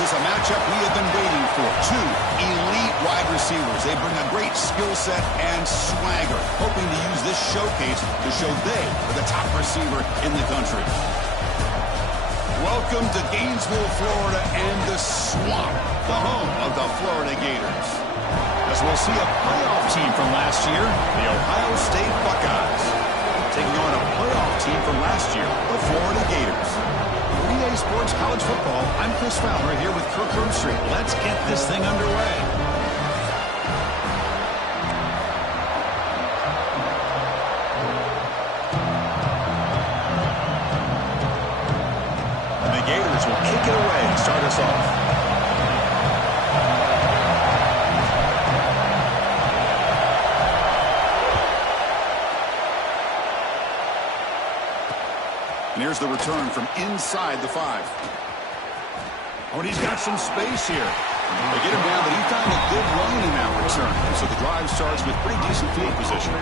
This is a matchup we have been waiting for. Two elite wide receivers. They bring a great skill set and swagger, hoping to use this showcase to show they are the top receiver in the country. Welcome to Gainesville, Florida, and the Swamp, the home of the Florida Gators. As we'll see a playoff team from last year, the Ohio State Buckeyes, taking on a playoff team from last year, the Florida Gators. For EA Sports College Football, I'm Chris Fowler here with Kirk Herbstreit. Let's get this thing underway. And the Gators will kick it away to start us off. And here's the return from inside the 5. Oh, and he's got some space here. They get him down, but he found a good run in that return. And so the drive starts with pretty decent field position.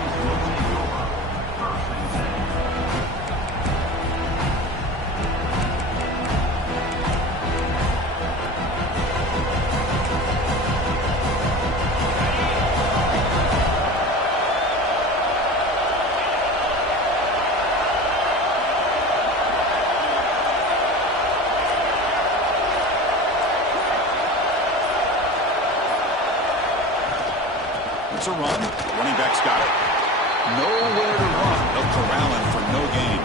It's a run. Running back's got it. Nowhere to run. They'll corral him for no gain.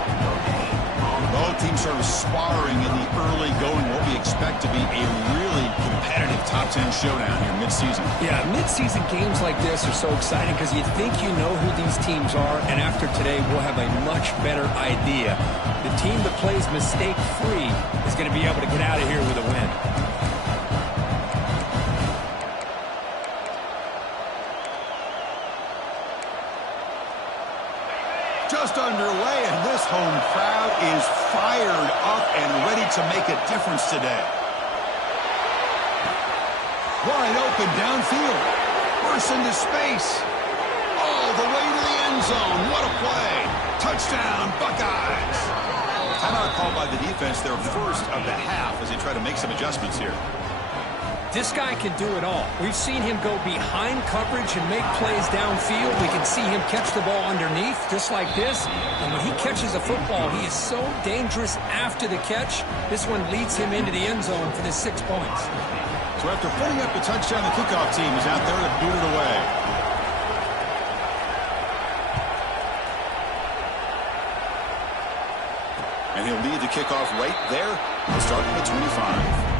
Both teams sort of sparring in the early going. What we expect to be a really competitive top 10 showdown here mid-season. Yeah, mid-season games like this are so exciting because you think you know who these teams are, and after today we'll have a much better idea. The team that plays mistake-free is going to be able to get out of here with a win. Just underway, and this home crowd is fired up and ready to make a difference today. Wide open downfield. Bursts into space. All the way to the end zone. What a play. Touchdown, Buckeyes. Timeout called by the defense, their first of the half, as they try to make some adjustments here. This guy can do it all. We've seen him go behind coverage and make plays downfield. We can see him catch the ball underneath, just like this. And when he catches a football, he is so dangerous after the catch. This one leads him into the end zone for the 6 points. So after putting up the touchdown, the kickoff team is out there to boot it away. And he'll lead the kickoff right there. He'll start at the 25.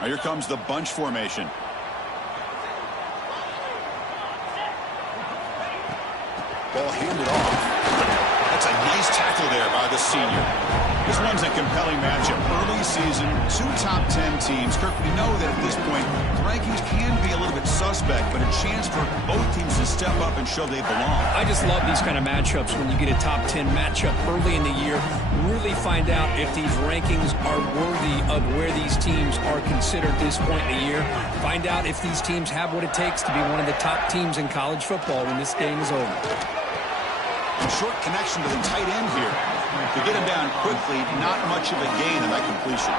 Now here comes the bunch formation. Ball handed off. That's a nice tackle there by the senior. This one's a compelling matchup. Early season, 2 top 10 teams. Kirk, we know that at this point, the rankings can be a little bit suspect, but a chance for both teams to step up and show they belong. I just love these kind of matchups when you get a top 10 matchup early in the year. Really find out if these rankings are worthy of where these teams are considered this point in the year. Find out if these teams have what it takes to be one of the top teams in college football when this game is over. And short connection to the tight end here. To get him down quickly, not much of a gain in that completion.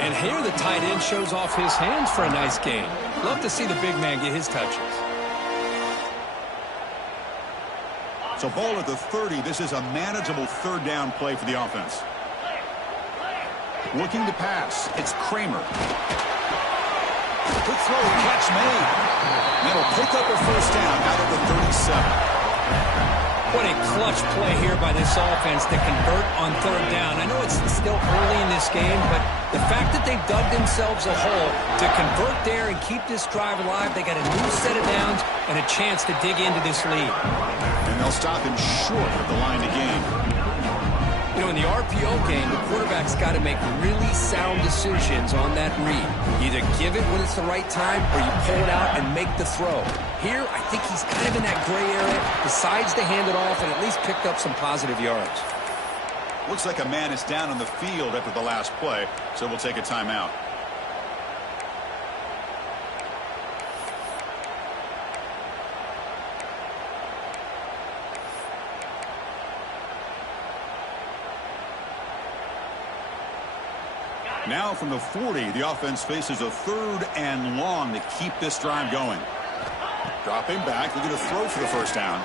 And here the tight end shows off his hands for a nice gain. Love to see the big man get his touches. So ball at the 30. This is a manageable third down play for the offense. Looking to pass. It's Kramer. Good throw, catch made. And it'll pick up a first down out of the 37. What a clutch play here by this offense to convert on third down. I know it's still early in this game, but the fact that they've dug themselves a hole to convert there and keep this drive alive, they got a new set of downs and a chance to dig into this lead. And they'll stop him short of the line to gain. You know, in the RPO game, the quarterback's got to make really sound decisions on that read. Either give it when it's the right time or you pull it out and make the throw. Here, I think he's kind of in that gray area, decides to hand it off and at least picked up some positive yards. Looks like a man is down on the field after the last play, so we'll take a timeout. Now from the 40, the offense faces a 3rd and long to keep this drive going. Dropping back, looking to throw for the first down.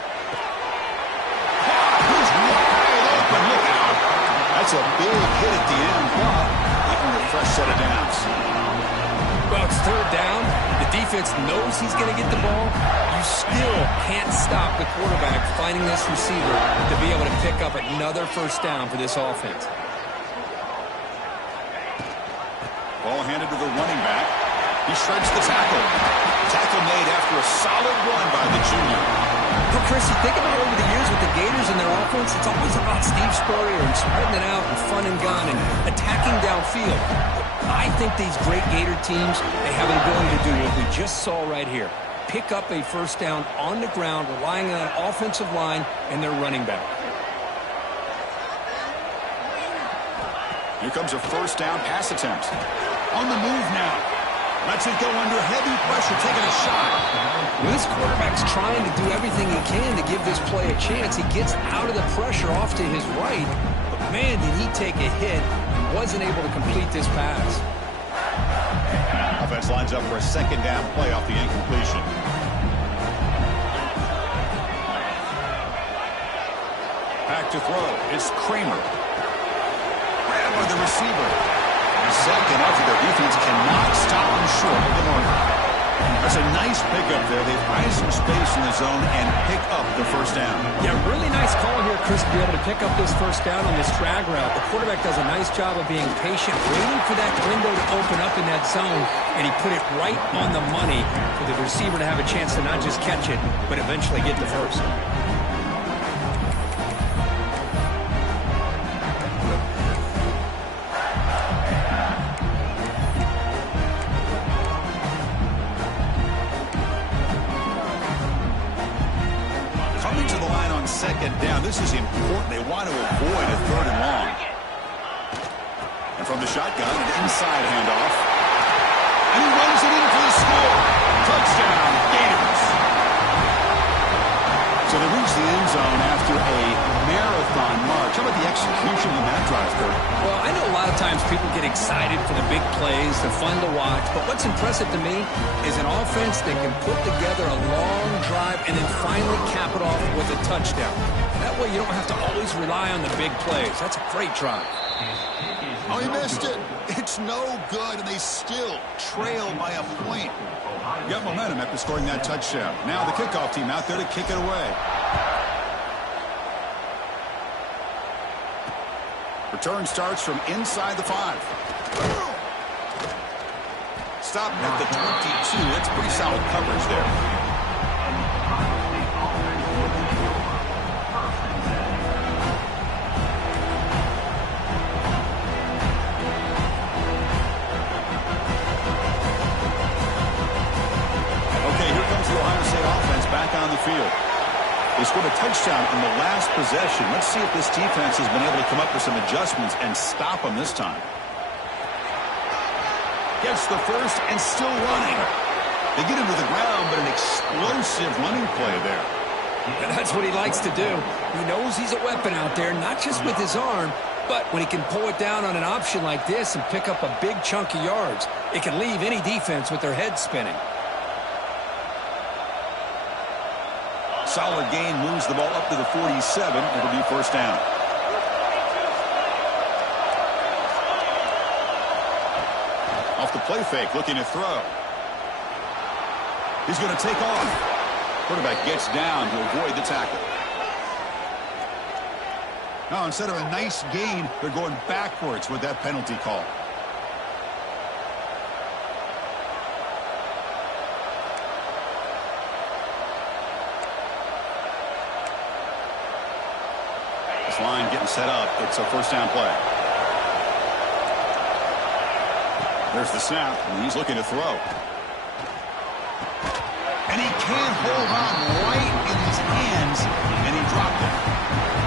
He's wide open, look out. That's a big hit at the end, but they earn a fresh set of downs. Well, it's 3rd down. The defense knows he's going to get the ball. You still can't stop the quarterback finding this receiver to be able to pick up another first down for this offense. Ball handed to the running back. He shreds the tackle. Tackle made after a solid run by the junior. Well, Chris, you think about over the years with the Gators and their offense, it's always about Steve Spurrier and spreading it out and fun and gun and attacking downfield. I think these great Gator teams, they have an ability to do what we just saw right here. Pick up a first down on the ground, relying on that offensive line and their running back. Here comes a first down pass attempt. On the move now. Lets it go under heavy pressure, taking a shot. Well, this quarterback's trying to do everything he can to give this play a chance. He gets out of the pressure off to his right. But, man, did he take a hit and wasn't able to complete this pass. Offense lines up for a second down play off the incompletion. Back to throw. It's Kramer. Grabbed by the receiver. Second after their defense cannot stop him short of the mark. That's a nice pickup there. They've eyed some space in the zone and pick up the first down. Yeah, really nice call here, Chris, to be able to pick up this first down on this drag route. The quarterback does a nice job of being patient, waiting for that window to open up in that zone, and he put it right on the money for the receiver to have a chance to not just catch it, but eventually get the first. Second down. This is important. They want to avoid a 3rd and long. And from the shotgun, an inside handoff. And he runs it in for the score. Touchdown, Gators. So they reach the end zone after a marathon march. How about the execution in that drive, Kurt? Well, I know a lot of times people get excited for the big plays. They're fun to watch. But what's impressive to me is an offense that can put together a long drive and then finally cap it off with a touchdown. That way you don't have to always rely on the big plays. That's a great drive. Oh, he missed it. It's no good, and they still trail by a point. Got momentum after scoring that touchdown. Now the kickoff team out there to kick it away. Return starts from inside the 5. Stopped at the 22. That's pretty solid coverage there. Back on the field. They scored a touchdown in the last possession. Let's see if this defense has been able to come up with some adjustments and stop them this time. Gets the first and still running. They get him to the ground, but an explosive running play there. And that's what he likes to do. He knows he's a weapon out there, not just with his arm, but when he can pull it down on an option like this and pick up a big chunk of yards, it can leave any defense with their head spinning. Solid gain, moves the ball up to the 47. It'll be first down. Off the play fake, looking to throw. He's going to take off. Quarterback gets down to avoid the tackle. Now, instead of a nice gain, they're going backwards with that penalty call. This line getting set up. It's a first down play. There's the snap, and he's looking to throw. And he can't hold on right in his hands, and he dropped it.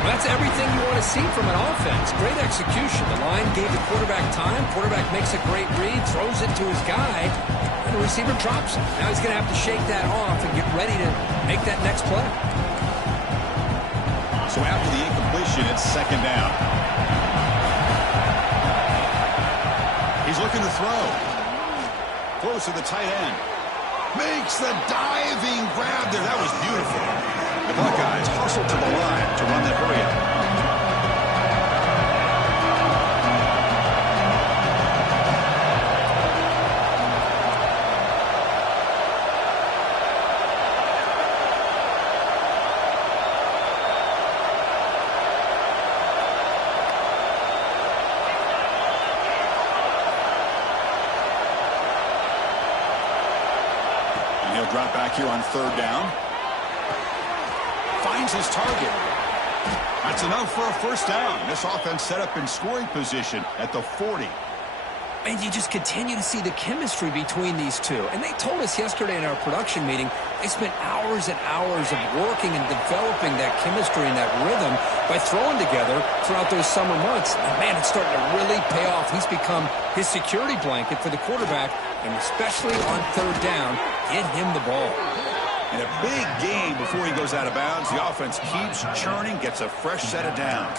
Well, that's everything you want to see from an offense. Great execution. The line gave the quarterback time. Quarterback makes a great read, throws it to his guy, and the receiver drops it. Now he's going to have to shake that off and get ready to make that next play. So after the incompletion, it's second down. He's looking to throw. Throws to the tight end. Makes the diving grab there. That was beautiful. The Buckeyes hustle to the line to run that hurry up. Drop back here on third down. Finds his target. That's enough for a first down. This offense set up in scoring position at the 40. And you just continue to see the chemistry between these two. And they told us yesterday in our production meeting, they spent hours and hours of working and developing that chemistry and that rhythm by throwing together throughout those summer months. And man, it's starting to really pay off. He's become his security blanket for the quarterback, and especially on third down, get him the ball. In a big game before he goes out of bounds, the offense keeps churning, gets a fresh set of downs.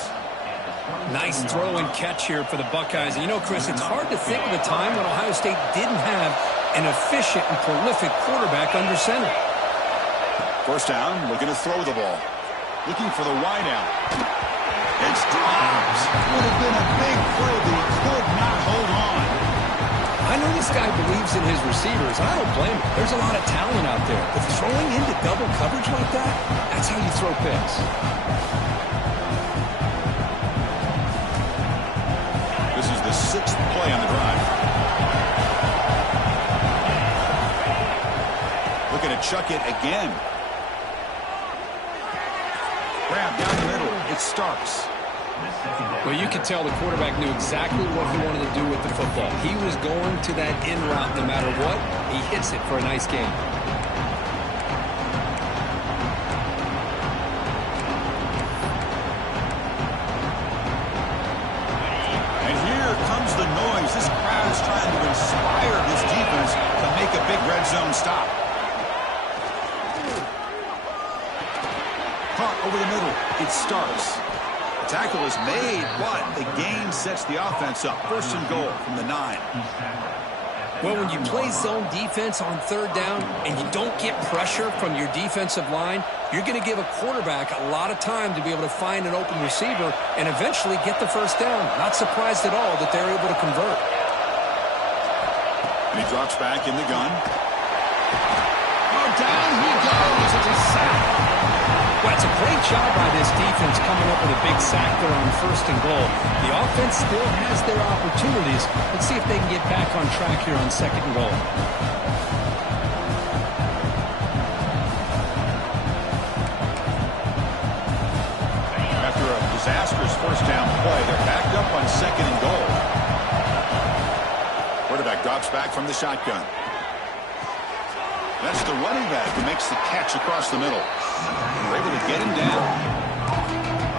Nice throw and catch here for the Buckeyes. And you know, Chris, it's hard to think of a time when Ohio State didn't have an efficient and prolific quarterback under center. First down, looking to throw the ball. Looking for the wide out. It's dropped. Would have been a big play, but he could not hold on. I know this guy believes in his receivers. I don't blame him. There's a lot of talent out there. But throwing into double coverage like that, that's how you throw picks. This is the sixth play on the drive. Looking to chuck it again. Grab down the middle. It starts. Well, you could tell the quarterback knew exactly what he wanted to do with the football. He was going to that in route no matter what. He hits it for a nice game. And here comes the noise. This crowd is trying to inspire this defense to make a big red zone stop. Caught over the middle. It starts. Tackle is made, but the gain sets the offense up. First and goal from the 9. Well, when you play zone defense on third down and you don't get pressure from your defensive line, you're going to give a quarterback a lot of time to be able to find an open receiver and eventually get the first down. Not surprised at all that they're able to convert. And he drops back in the gun. Oh, down he goes. It's a sack. Well, it's a great job by this defense coming up with a big sack there on first and goal. The offense still has their opportunities. Let's see if they can get back on track here on second and goal. After a disastrous first down play, they're backed up on second and goal. Quarterback drops back from the shotgun. That's the running back who makes the catch across the middle. They're able to get him down.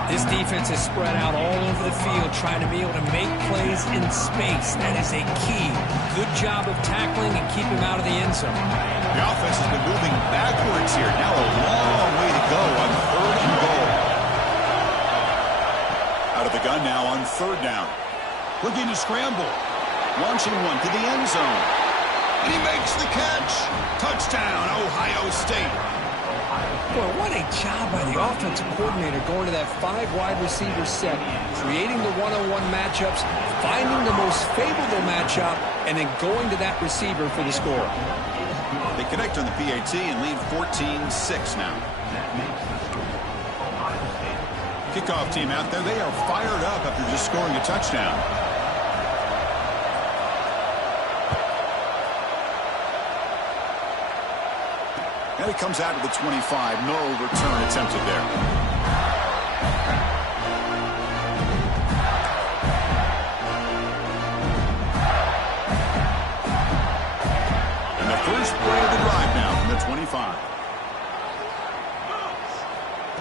This defense is spread out all over the field, trying to be able to make plays in space. That is a key. Good job of tackling and keep him out of the end zone. The offense has been moving backwards here. Now a long way to go on third and goal. Out of the gun now on third down. Looking to scramble. Launching one to the end zone. And he makes the catch. Touchdown, Ohio State. Boy, what a job by the offensive coordinator going to that 5 wide receiver set, creating the one-on-one matchups, finding the most favorable matchup, and then going to that receiver for the score. They connect on the PAT and lead 14-6 now. Kickoff team out there, they are fired up after just scoring a touchdown. And it comes out to the 25. No return attempted there.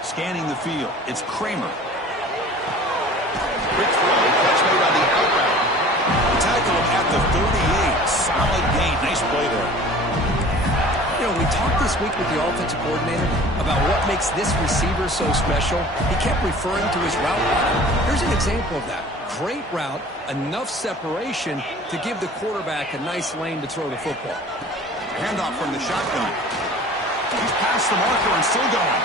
Scanning the field, it's Kramer. Quick throw, catch made on the out route. Tackle him at the 38. Solid gain. Nice play there. You know, we talked this week with the offensive coordinator about what makes this receiver so special. He kept referring to his route running. Here's an example of that. Great route, enough separation to give the quarterback a nice lane to throw the football. Handoff from the shotgun. He's past the marker and still going.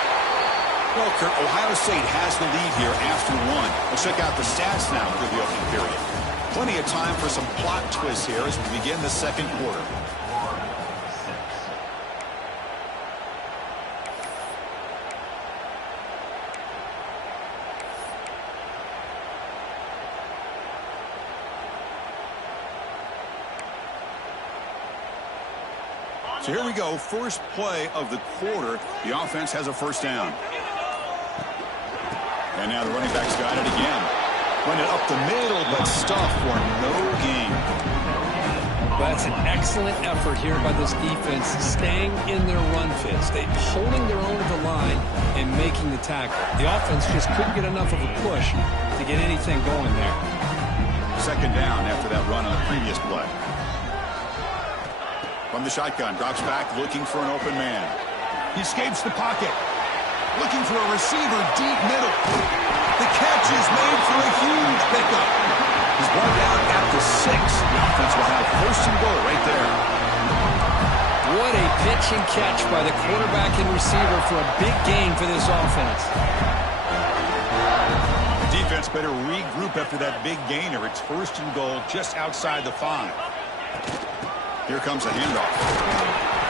Well, Kurt, Ohio State has the lead here after one. We'll check out the stats now for the opening period. Plenty of time for some plot twists here as we begin the second quarter. So here we go, first play of the quarter. The offense has a first down. And now the running back's got it again. Run it up the middle, but stuffed for no gain. That's an excellent effort here by this defense, staying in their run fits. They holding their own at the line and making the tackle. The offense just couldn't get enough of a push to get anything going there. Second down after that run on the previous play. From the shotgun, drops back, looking for an open man. He escapes the pocket. Looking for a receiver deep middle. The catch is made for a huge pickup. He's brought down at the 6. The offense will have first and goal right there. What a pitch and catch by the quarterback and receiver for a big gain for this offense. The defense better regroup after that big gainer. It's first and goal just outside the 5. Here comes a handoff.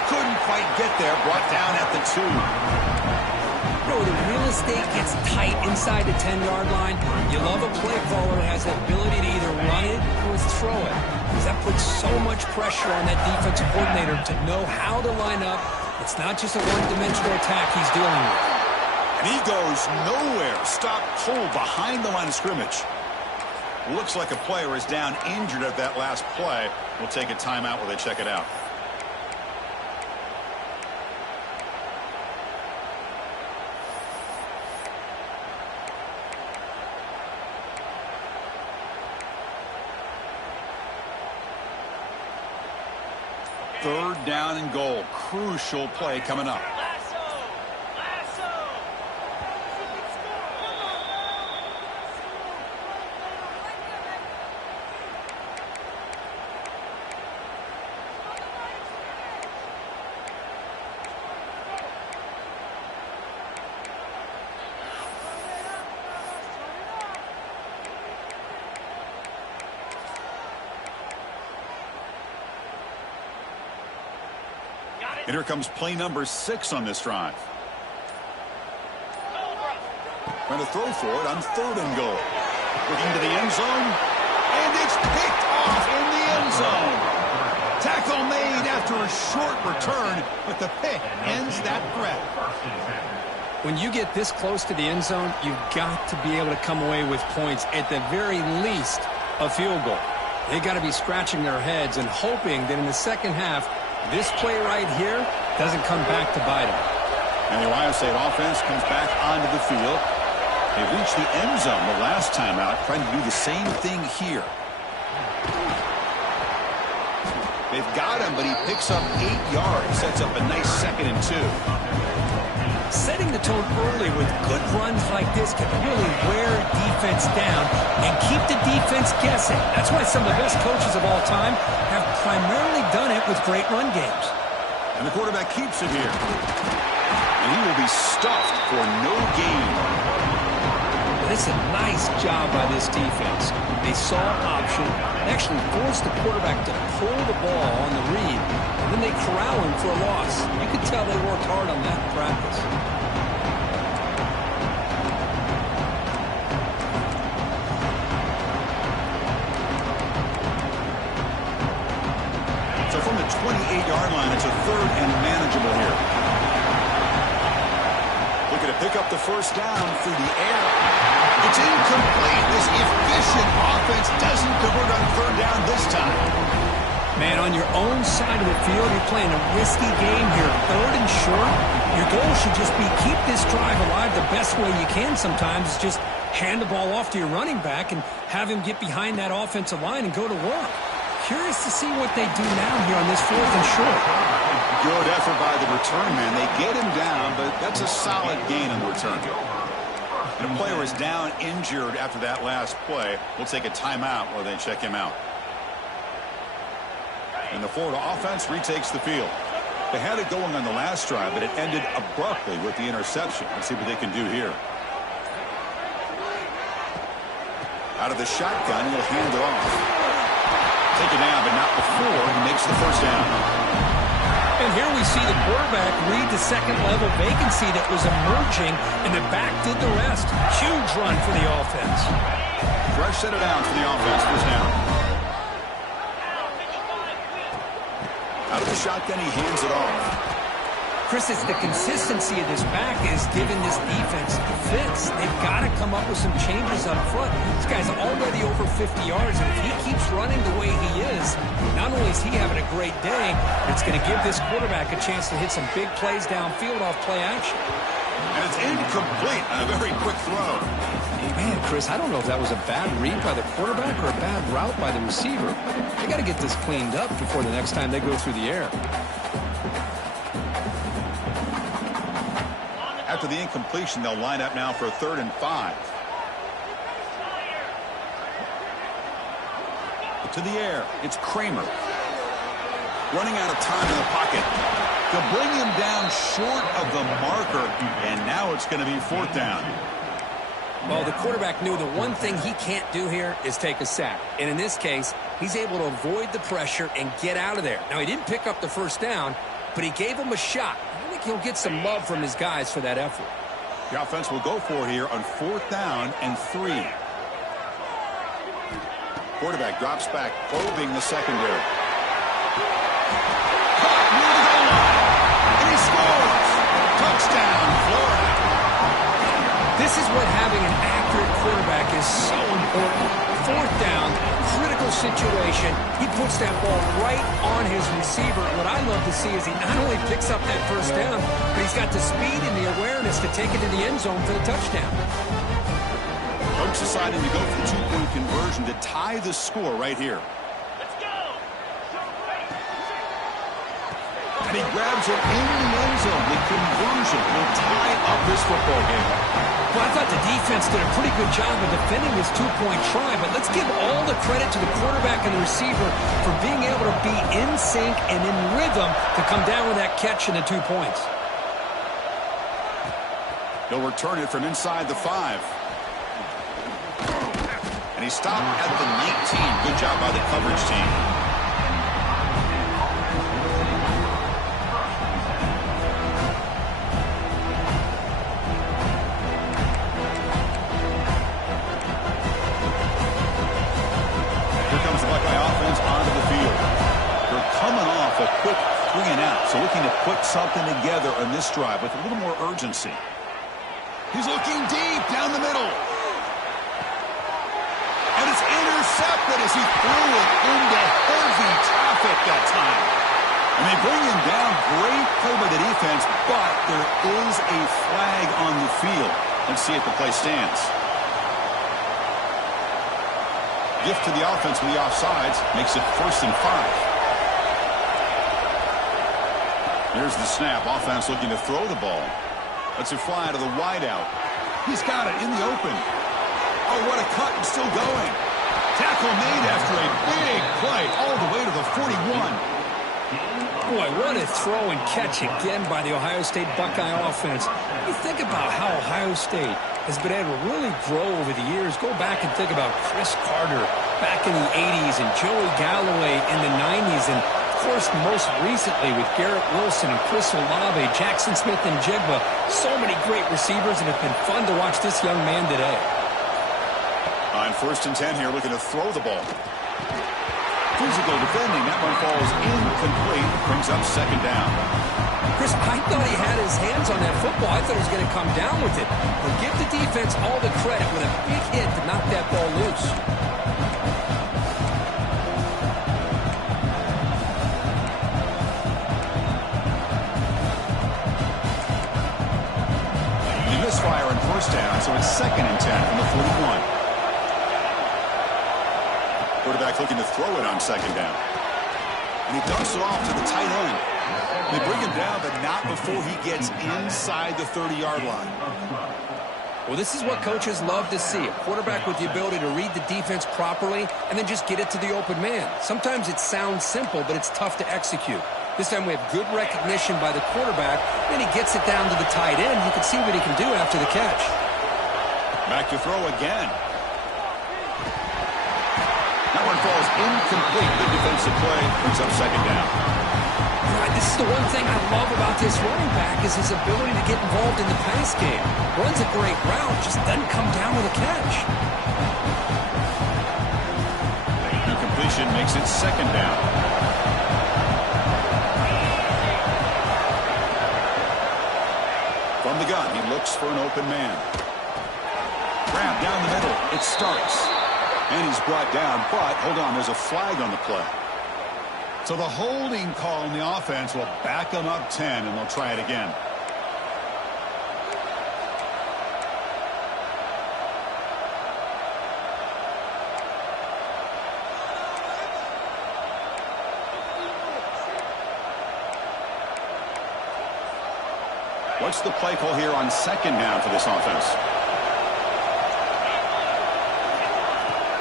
Couldn't quite get there. Brought down at the 2. Bro, the real estate gets tight inside the 10-yard line. You love a play caller who has the ability to either run it or throw it. Because that puts so much pressure on that defensive coordinator to know how to line up. It's not just a one-dimensional attack he's dealing with. And he goes nowhere. Stop cold behind the line of scrimmage. Looks like a player is down injured at that last play. We'll take a timeout while they check it out. Third down and goal. Crucial play coming up. And here comes play number 6 on this drive. Trying to throw for it on third and goal. Looking to the end zone. And it's picked off in the end zone. Tackle made after a short return, but the pick ends that threat. When you get this close to the end zone, you've got to be able to come away with points, at the very least, a field goal. They've got to be scratching their heads and hoping that in the second half, this play right here doesn't come back to bite them. And the Ohio State offense comes back onto the field. They reached the end zone the last time out, trying to do the same thing here. They've got him, but he picks up 8 yards, sets up a nice 2nd and 2. Setting the tone early with good runs like this can really wear defense down and keep the defense guessing. That's why some of the best coaches of all time have primarily done it with great run games. And the quarterback keeps it here. And he will be stuffed for no gain. This is a nice job by this defense. They saw option, actually forced the quarterback to pull the ball on the read, and then they corral him for a loss. You could tell they worked hard on that in practice. So from the 28-yard line, it's a third and manageable here. Looking to pick up the first down through the air. It's incomplete. This efficient offense doesn't convert on third down this time. Man, on your own side of the field, you're playing a risky game here, 3rd and short. Your goal should just be keep this drive alive the best way you can sometimes. Is just hand the ball off to your running back and have him get behind that offensive line and go to work. Curious to see what they do now here on this 4th and short. Good effort by the return man. They get him down, but that's a solid gain on the return. And a player is down injured after that last play. We'll take a timeout while they check him out. And the Florida offense retakes the field. They had it going on the last drive, but it ended abruptly with the interception. Let's see what they can do here. Out of the shotgun, he'll hand it off. Taken down, but not before he makes the first down. And here we see the quarterback read the second-level vacancy that was emerging, and the back did the rest. Huge run for the offense. Fresh set it down for the offense. First down. Out of the shotgun, he hands it off. Chris, it's the consistency of this back is giving this defense fits. They've got to come up with some changes up front. This guy's already over 50 yards, and if he keeps running the way he is, not only is he having a great day, it's going to give this quarterback a chance to hit some big plays downfield off play action. And it's incomplete on a very quick throw. Man, Chris, I don't know if that was a bad read by the quarterback or a bad route by the receiver. They got to get this cleaned up before the next time they go through the air. After the incompletion, they'll line up now for a 3rd and 5. To the air, it's Kramer. Running out of time in the pocket. They'll bring him down short of the marker, and now it's going to be 4th down. Well, the quarterback knew the one thing he can't do here is take a sack. And in this case, he's able to avoid the pressure and get out of there. Now, he didn't pick up the first down, but he gave him a shot. I think he'll get some love from his guys for that effort. The offense will go for it here on 4th down and 3. Quarterback drops back, probing the secondary. Caught near the goal line, and he scores! Touchdown, Florida! This is what having an accurate quarterback is so important. 4th down, critical situation. He puts that ball right on his receiver. What I love to see is he not only picks up that first down, but he's got the speed and the awareness to take it to the end zone for the touchdown. Folks deciding to go for the 2-point conversion to tie the score right here. Let's go! And he grabs it in the end zone. The conversion will tie up this football game. Well, I thought the defense did a pretty good job of defending this 2-point try, but let's give all the credit to the quarterback and the receiver for being able to be in sync and in rhythm to come down with that catch and the 2 points. He'll return it from inside the 5. And he stopped at the 19. Good job by the coverage team. A quick 3 and out, so looking to put something together on this drive with a little more urgency. He's looking deep down the middle. And it's intercepted as he threw it into heavy traffic that time. And they bring him down. Great play by the defense, but there is a flag on the field. Let's see if the play stands. Gift to the offense with the offsides makes it 1st and 5. Here's the snap. Offense looking to throw the ball. Lets it fly to the wideout. He's got it in the open. Oh, what a cut, and still going. Tackle made after a big play all the way to the 41. Boy, what a throw and catch again by the Ohio State Buckeye offense. You think about how Ohio State has been able to really grow over the years. Go back and think about Chris Carter back in the 80s and Joey Galloway in the 90s, and of course, most recently with Garrett Wilson and Chris Olave, Jackson Smith and Jigba. So many great receivers, and it's been fun to watch this young man today. On 1st and 10 here, looking to throw the ball. Physical defending. That one falls incomplete. Brings up 2nd down. Chris, I thought he had his hands on that football. I thought he was going to come down with it. But give the defense all the credit with a big hit to knock that ball loose. first down, so it's 2nd and 10 from the 41. Quarterback looking to throw it on 2nd down. And he dumps it off to the tight end. They bring him down, but not before he gets inside the 30-yard line. Well, this is what coaches love to see. A quarterback with the ability to read the defense properly and then just get it to the open man. Sometimes it sounds simple, but it's tough to execute. This time we have good recognition by the quarterback. Then he gets it down to the tight end. You can see what he can do after the catch. Back to throw again. That one falls incomplete. Good defensive play. Brings up 2nd down. This is the one thing I love about this running back is his ability to get involved in the pass game. Runs a great route, just doesn't come down with a catch. Incompletion makes it 2nd down. From the gun, he looks for an open man. Grab down the middle. It starts. And he's brought down, but hold on, there's a flag on the play. So the holding call on the offense will back them up 10, and they'll try it again. What's the play call here on 2nd down for this offense?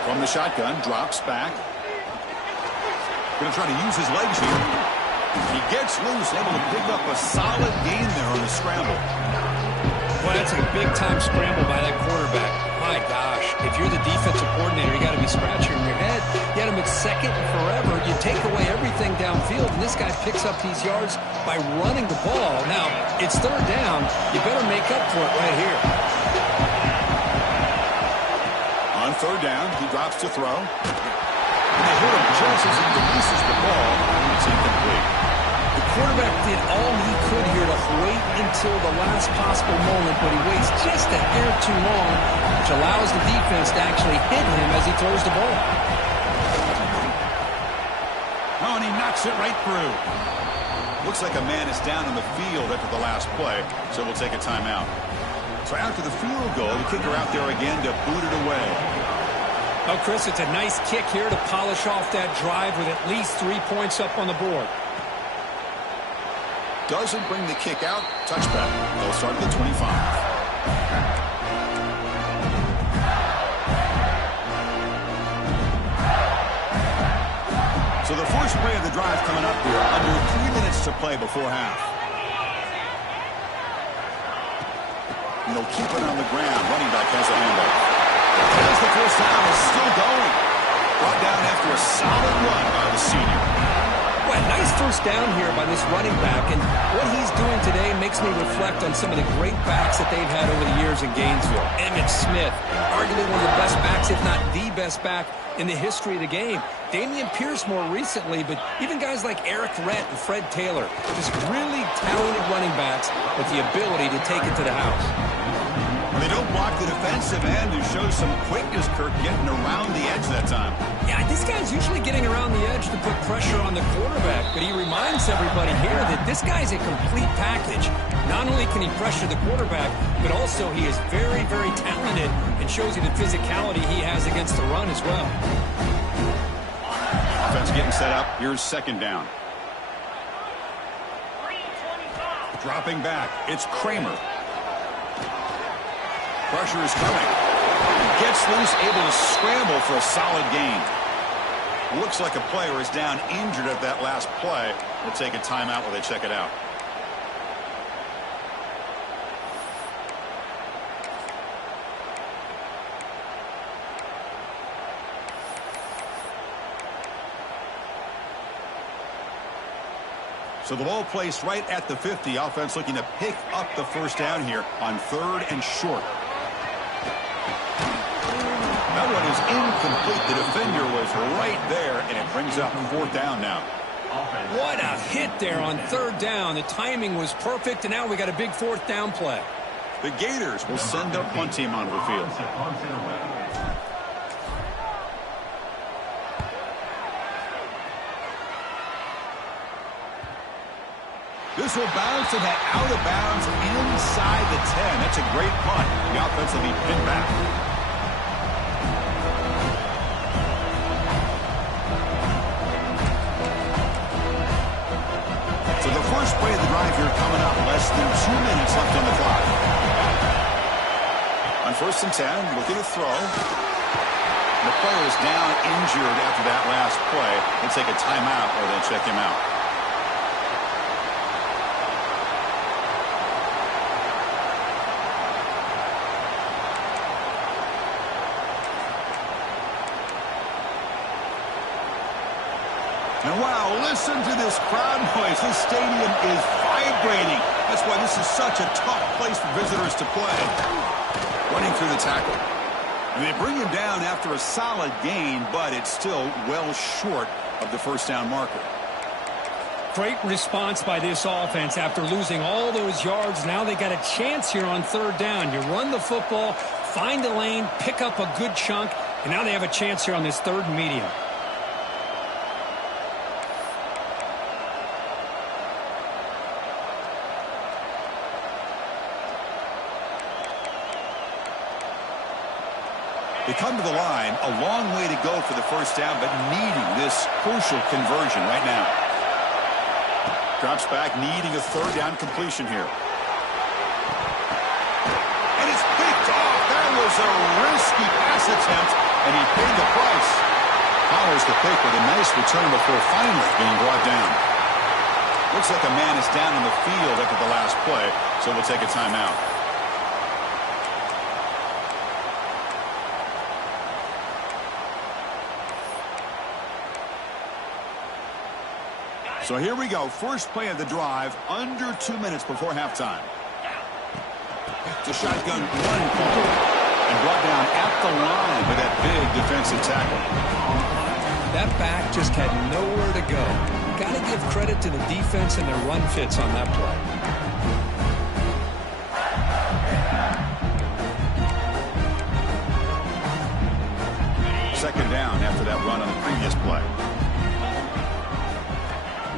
From the shotgun, drops back. Going to try to use his legs here. He gets loose, able to pick up a solid gain there on the scramble. Well, that's a big-time scramble by that quarterback. My gosh, if you're the defensive coordinator, you got to be scratching your head. You had him at 2nd and forever. You take away everything downfield, and this guy picks up these yards by running the ball. Now, it's 3rd down. You better make up for it right here. On 3rd down, he drops to throw. And they hit him just as he releases the ball, and it's incomplete. The quarterback did all he could here to wait until the last possible moment, but he waits just a hair too long, which allows the defense to actually hit him as he throws the ball. Oh, and he knocks it right through. Looks like a man is down on the field after the last play, so we'll take a timeout. So after the field goal, the kicker out there again to boot it away. Oh, Chris, it's a nice kick here to polish off that drive with at least 3 points up on the board. Doesn't bring the kick out. Touchback. They'll start at the 25. So the first play of the drive coming up here. Under 3 minutes to play before half. And they'll keep it on the ground. Running back has a handoff. As the first down is still going. Brought down after a solid run by the senior. Well, nice first down here by this running back, and what he's doing today makes me reflect on some of the great backs that they've had over the years in Gainesville. Emmitt Smith, arguably one of the best backs, if not the best back in the history of the game. Damian Pierce more recently, but even guys like Eric Rett and Fred Taylor, just really talented running backs with the ability to take it to the house. Well, they don't block the defensive end and show some quickness, Kirk, getting around the edge that time. Yeah, this guy's usually getting around the edge to put pressure on the quarterback, but he reminds everybody here that this guy's a complete package. Not only can he pressure the quarterback, but also he is very, very talented and shows you the physicality he has against the run as well. Offense getting set up. Here's 2nd down. Dropping back. It's Kramer. Pressure is coming. Gets loose, able to scramble for a solid gain. Looks like a player is down injured at that last play. We'll take a timeout while they check it out. So the ball placed right at the 50. Offense looking to pick up the first down here on 3rd and short. That one is incomplete. The defender was right there, and it brings up 4th down now. What a hit there on 3rd down. The timing was perfect, and now we got a big 4th down play. The Gators will send their punt team onto the field. This will bounce and head out of bounds inside the 10. That's a great punt. The offense will be pinned back. So the first play of the drive here coming up. Less than 2 minutes left on the clock. On 1st and 10, looking to throw. The player is down injured after that last play. They'll take a timeout or they'll check him out. And wow, listen to this crowd noise. This stadium is vibrating. That's why this is such a tough place for visitors to play. Running through the tackle. And they bring him down after a solid gain, but it's still well short of the first down marker. Great response by this offense after losing all those yards. Now they got a chance here on 3rd down. You run the football, find a lane, pick up a good chunk, and now they have a chance here on this 3rd and medium. They come to the line, a long way to go for the first down, but needing this crucial conversion right now. Drops back, needing a 3rd down completion here. And it's picked off. That was a risky pass attempt, and he paid the price. Follows the pick with a nice return before finally being brought down. Looks like a man is down on the field after the last play, so we'll take a timeout. So here we go. First play of the drive, under 2 minutes before halftime. It's a shotgun 1 point. And brought down at the line with that big defensive tackle. That back just had nowhere to go. Got to give credit to the defense and their run fits on that play. Second down after that run on the previous play.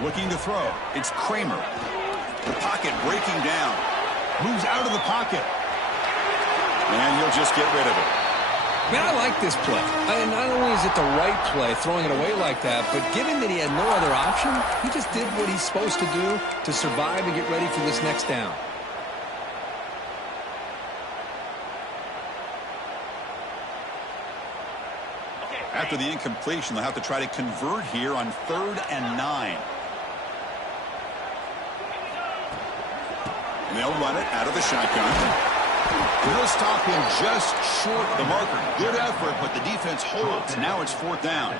Looking to throw. It's Kramer. The pocket breaking down. Moves out of the pocket. And he'll just get rid of it. Man, I like this play. And not only is it the right play, throwing it away like that, but given that he had no other option, he just did what he's supposed to do to survive and get ready for this next down. After the incompletion, they'll have to try to convert here on 3rd and 9. And they'll run it out of the shotgun. And they'll stop him just short of the marker. Good effort, but the defense holds. Now it's 4th down.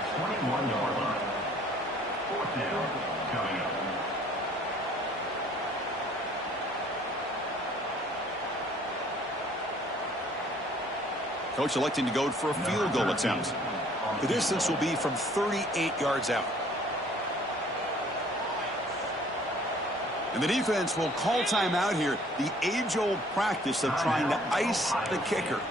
Coach electing to go for a field goal attempt. The distance will be from 38 yards out. And the defense will call timeout here. The age-old practice of trying to ice the kicker.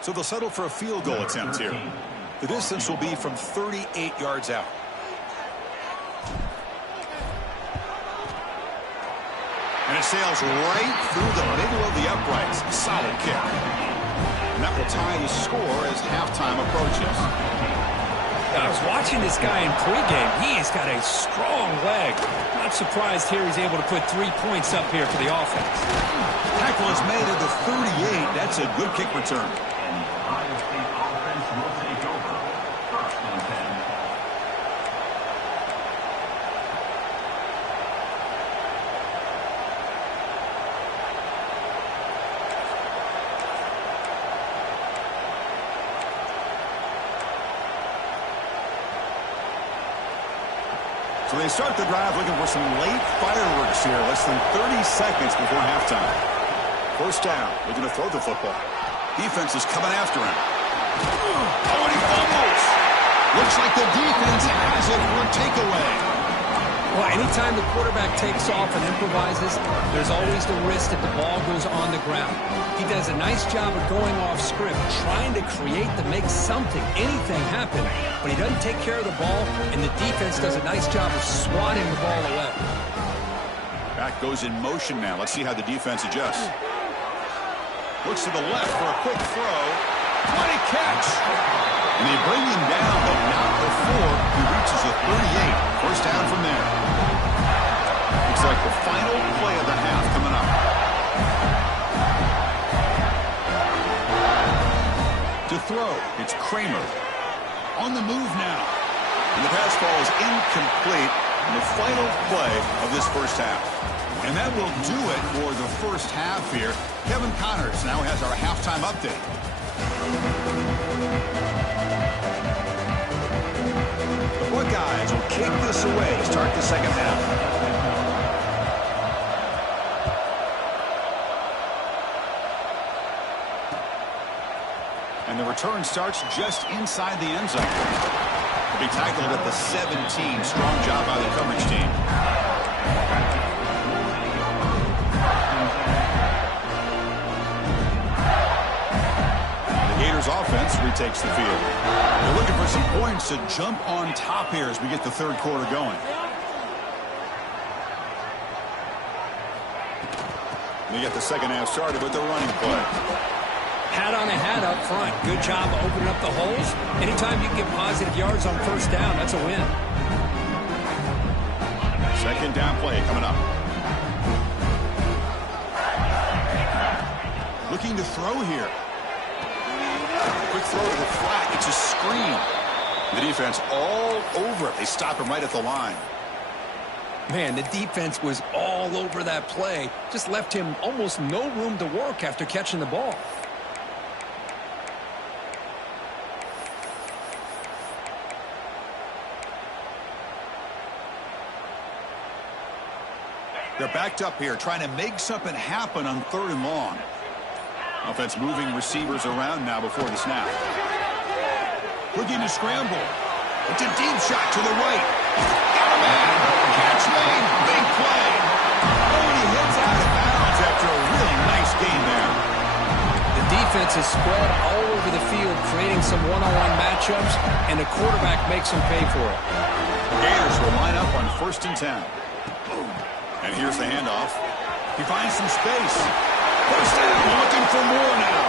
So they'll settle for a field goal attempt here. The distance will be from 38 yards out. And it sails right through the middle of the uprights. Solid kick. And that will tie the score as halftime approaches. I was watching this guy in pregame. He's got a strong leg. Not surprised here he's able to put 3 points up here for the offense. Tackle is made at the 38. That's a good kick return. So they start the drive looking for some late fireworks here. Less than 30 seconds before halftime. First down. Looking to throw the football. Defense is coming after him. Oh, and he fumbles. Looks like the defense has it for a takeaway. Well, anytime the quarterback takes off and improvises, there's always the risk that the ball goes on the ground. He does a nice job of going off script, trying to create to make something, anything happen, but he doesn't take care of the ball, and the defense does a nice job of swatting the ball away. Back goes in motion now. Let's see how the defense adjusts. Looks to the left for a quick throw. What a catch! And they bring him down, but not before he reaches the 38. First down from there. Looks like the final play of the half coming up. To throw, it's Kramer. On the move now. And the pass ball is incomplete in the final play of this first half. And that will do it for the first half here. Kevin Connors now has our halftime update. The Buckeyes will kick this away to start the second half. And the return starts just inside the end zone. Will be tackled at the 17. Strong job by the coverage team. The Gators offense retakes the field. They're looking for some points to jump on top here as we get the third quarter going. They get the second half started with the running play. Hat on a hat up front. Good job of opening up the holes. Anytime you can get positive yards on first down, that's a win. Second down play coming up. Looking to throw here. Quick throw to the flat. It's a screen. The defense all over it. They stop him right at the line. Man, the defense was all over that play. Just left him almost no room to work after catching the ball. They're backed up here, trying to make something happen on 3rd and long. Offense moving receivers around now before the snap. Looking to scramble. It's a deep shot to the right. Got a man. Catch made. Big play. Oh, and he heads out of bounds after a really nice gain there. The defense is spread all over the field, creating some one-on-one matchups, and the quarterback makes them pay for it. The Gators will line up on 1st and 10. And here's the handoff. He finds some space. First down, looking for more now.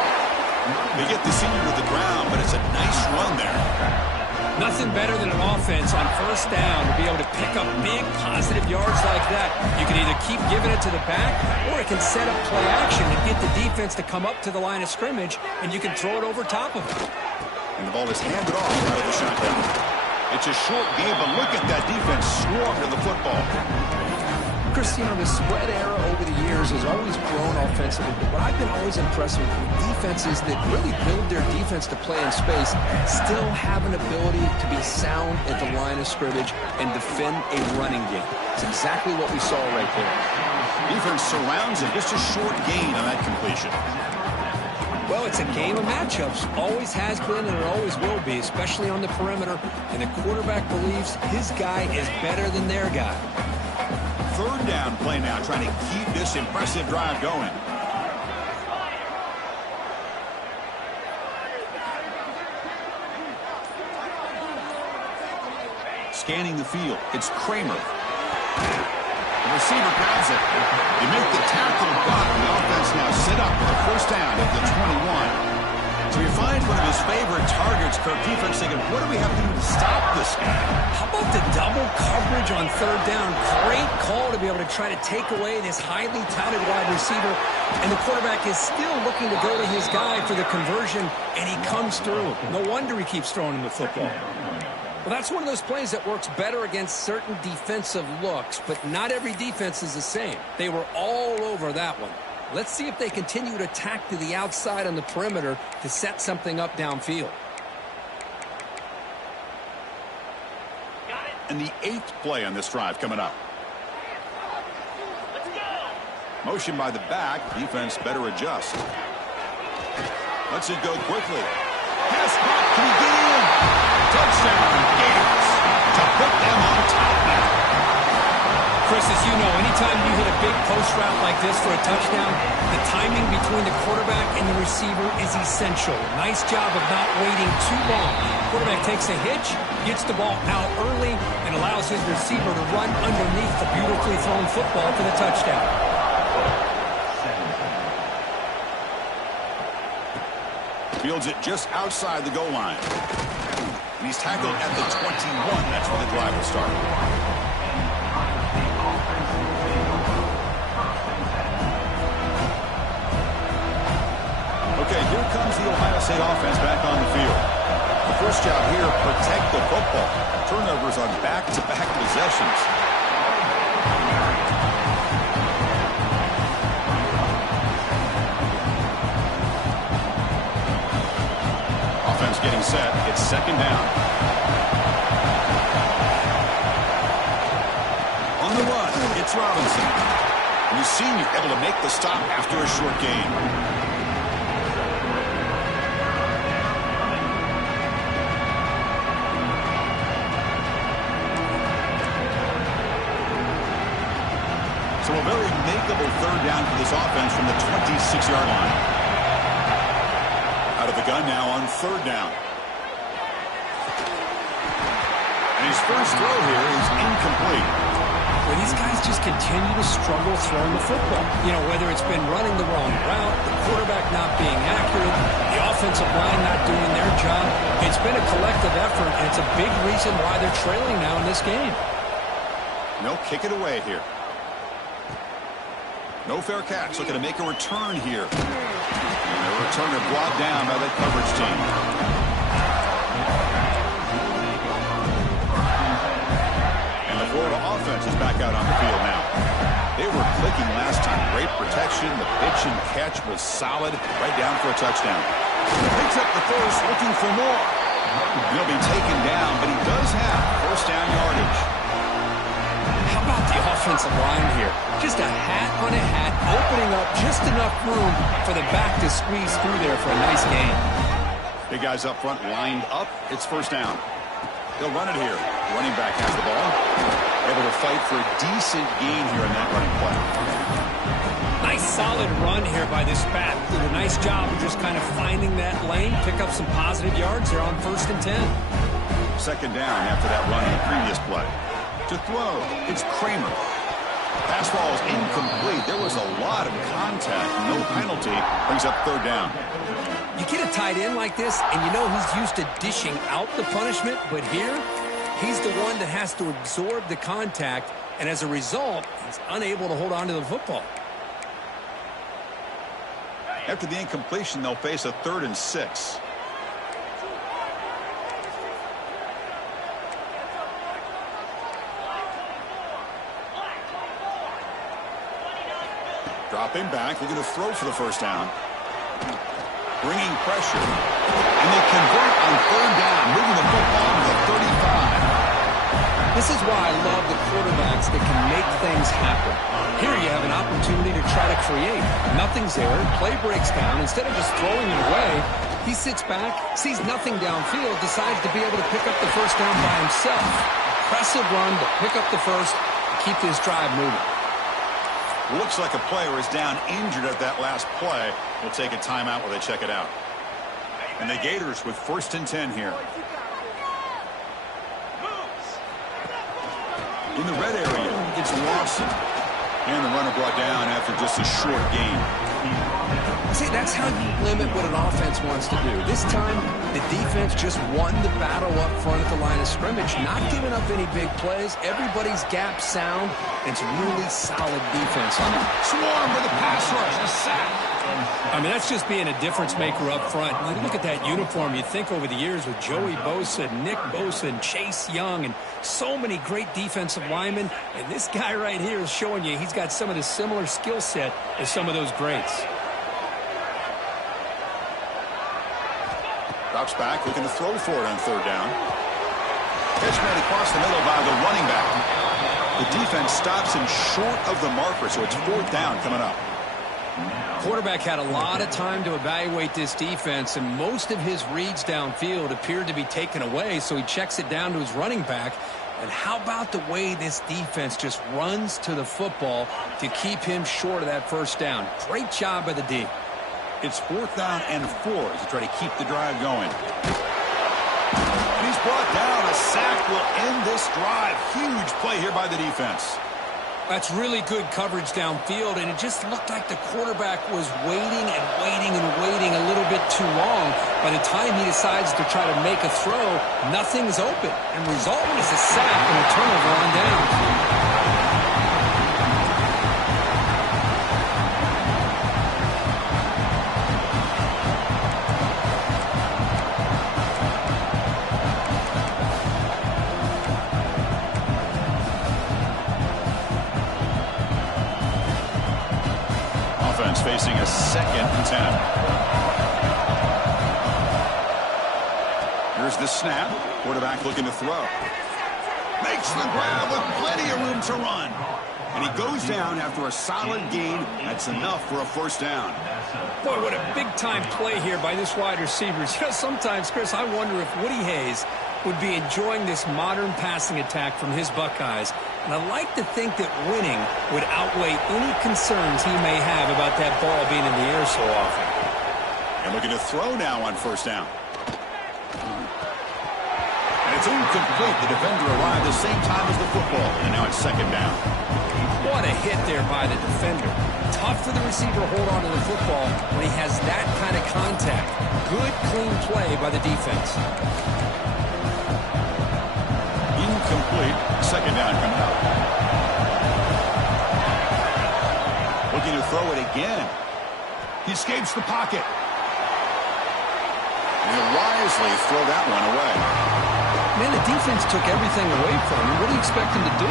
They get the senior to the ground, but it's a nice run there. Nothing better than an offense on first down to be able to pick up big positive yards like that. You can either keep giving it to the back, or it can set up play action and get the defense to come up to the line of scrimmage, and you can throw it over top of it. And the ball is handed off out of the shotgun. It's a short game, but look at that defense swarm to the football. Cristiano, the spread era over the years has always grown offensively, but what I've been always impressed with defenses that really build their defense to play in space still have an ability to be sound at the line of scrimmage and defend a running game. It's exactly what we saw right there. Defense surrounds it. Just a short gain on that completion. Well, it's a game of matchups. Always has been and it always will be, especially on the perimeter. And the quarterback believes his guy is better than their guy. 3rd down play now, trying to keep this impressive drive going. Scanning the field, it's Kramer. The receiver grabs it. They make the tackle, but the offense now set up with a first down at the 21. So he finds one of his favorite targets. Kirk defense thinking, what do we have to do to stop this guy? How about the double coverage on 3rd down? Great call to be able to try to take away this highly touted wide receiver. And the quarterback is still looking to go to his guy for the conversion, and he comes through. No wonder he keeps throwing him the football. Well, that's one of those plays that works better against certain defensive looks, but not every defense is the same. They were all over that one. Let's see if they continue to attack to the outside on the perimeter to set something up downfield. And the 8th play on this drive coming up. Let's go. Motion by the back. Defense better adjust. Lets it go quickly. Pass caught. Can he get in? Touchdown, Gators. To put them on top now. Chris, as you know, anytime you hit a big post route like this for a touchdown, the timing between the quarterback and the receiver is essential. Nice job of not waiting too long. Quarterback takes a hitch, gets the ball out early, and allows his receiver to run underneath the beautifully thrown football for the touchdown. Fields it just outside the goal line. And he's tackled at the 21. That's where the drive will start. Okay, here comes the Ohio State offense back on the field. The first job here, protect the football. Turnovers on back-to-back possessions. Offense getting set. It's second down. On the run, it's Robinson. And the senior able to make the stop after a short gain. So a very makeable third down for this offense from the 26-yard line. Out of the gun now on third down. And his first throw here is incomplete. Well, these guys just continue to struggle throwing the football. You know, whether it's been running the wrong route, the quarterback not being accurate, the offensive line not doing their job. It's been a collective effort, and it's a big reason why they're trailing now in this game. No, kick it away here. No fair catch. Looking to make a return here. And the returner brought down by the coverage team. And the Florida offense is back out on the field now. They were clicking last time. Great protection. The pitch and catch was solid. Right down for a touchdown. Picks up the first, looking for more. He'll be taken down, but he does have first down yardage. How about the offensive line here? Just a hat on a hat, opening up just enough room for the back to squeeze through there for a nice gain. Big guys up front lined up. It's first down. They'll run it here. Running back has the ball. Able to fight for a decent gain here in that running play. Nice solid run here by this back. Did a nice job of just kind of finding that lane, pick up some positive yards there on 1st and 10. Second down after that run in the previous play. To throw, it's Kramer. Pass ball is incomplete. There was a lot of contact. No penalty. Brings up third down. You get a tight end like this, and you know he's used to dishing out the punishment, but here, he's the one that has to absorb the contact, and as a result, he's unable to hold on to the football. After the incompletion, they'll face a 3rd and 6. Dropping back, looking to throw for the first down. Bringing pressure. And they convert on third down, moving the football to the 35. This is why I love the quarterbacks that can make things happen. Here you have an opportunity to try to create. Nothing's there. Play breaks down. Instead of just throwing it away, he sits back, sees nothing downfield, decides to be able to pick up the first down by himself. Impressive run to pick up the first, keep this drive moving. Looks like a player is down injured at that last play. We'll take a timeout while they check it out. And the Gators with 1st and 10 here. In the red area, it's Lawson. And the runner brought down after just a short gain. See, that's how you limit what an offense wants to do. This time, the defense just won the battle up front at the line of scrimmage, not giving up any big plays. Everybody's gap sound. It's really solid defense on it. Swarm for the pass rush. A sack. I mean, that's just being a difference maker up front. You look at that uniform, you think over the years with Joey Bosa, Nick Bosa, and Chase Young, and so many great defensive linemen. And this guy right here is showing you he's got some of the similar skill set as some of those greats. Drops back, looking to throw for it on third down. Catch made across the middle by the running back. The defense stops him short of the marker, so it's fourth down coming up. Quarterback had a lot of time to evaluate this defense, and most of his reads downfield appeared to be taken away, so he checks it down to his running back. And how about the way this defense just runs to the football to keep him short of that first down? Great job by the D. It's 4th down and 4 to try to keep the drive going. And he's brought down. A sack will end this drive. Huge play here by the defense. That's really good coverage downfield, and it just looked like the quarterback was waiting and waiting and waiting a little bit too long. By the time he decides to try to make a throw, nothing's open. And the result is a sack and a turnover on down. Facing a 2nd and 10. Here's the snap. Quarterback looking to throw. Makes the grab with plenty of room to run. And he goes down after a solid gain. That's enough for a 1st down. Boy, what a big-time play here by this wide receiver. You know, sometimes, Chris, I wonder if Woody Hayes would be enjoying this modern passing attack from his Buckeyes. And I like to think that winning would outweigh any concerns he may have about that ball being in the air so often. And looking to throw now on 1st down. And it's incomplete. The defender arrived the same time as the football. And now it's 2nd down. What a hit there by the defender. Tough for the receiver to hold on to the football when he has that kind of contact. Good, clean play by the defense. Incomplete. 2nd down coming up. Looking to throw it again. He escapes the pocket. And he'll wisely throw that one away. Man, the defense took everything away from him. What do you expect him to do?